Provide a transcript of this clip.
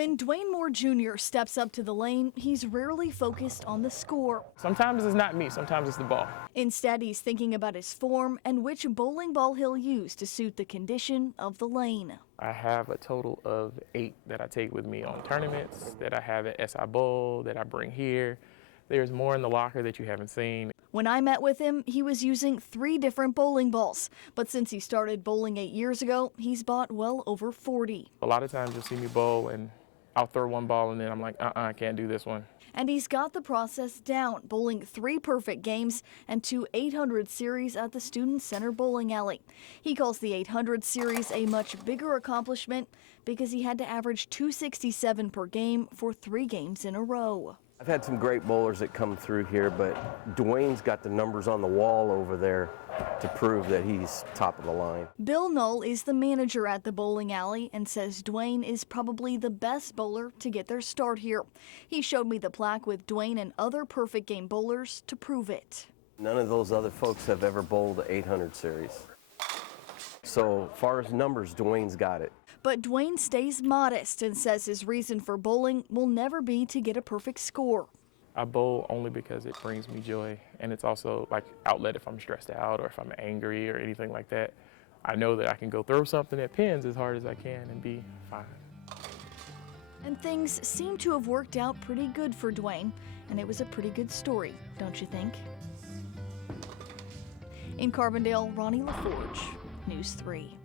When Dwayne Moore Jr. steps up to the lane, he's rarely focused on the score. Sometimes it's not me, sometimes it's the ball. Instead, he's thinking about his form and which bowling ball he'll use to suit the condition of the lane. I have a total of 8 that I take with me on tournaments, that I have at SI Bowl, that I bring here. There's more in the locker that you haven't seen. When I met with him, he was using 3 different bowling balls. But since he started bowling 8 years ago, he's bought well over 40. A lot of times you'll see me bowl and I'll throw one ball and then I'm like, I can't do this one. And he's got the process down, bowling 3 perfect games and 2 800 series at the Student Center bowling alley. He calls the 800 series a much bigger accomplishment because he had to average 267 per game for 3 games in a row. I've had some great bowlers that come through here, but Dwayne's got the numbers on the wall over there to prove that he's top of the line. Bill Knoll is the manager at the bowling alley and says Dwayne is probably the best bowler to get their start here. He showed me the plaque with Dwayne and other perfect game bowlers to prove it. None of those other folks have ever bowled the 800 series. So far as numbers, Dwayne's got it. But Dwayne stays modest and says his reason for bowling will never be to get a perfect score. I bowl only because it brings me joy, and it's also like outlet if I'm stressed out or if I'm angry or anything like that. I know that I can go throw something at pins as hard as I can and be fine. And things seem to have worked out pretty good for Dwayne, and it was a pretty good story, don't you think? In Carbondale, Ronnie LaForge, News 3.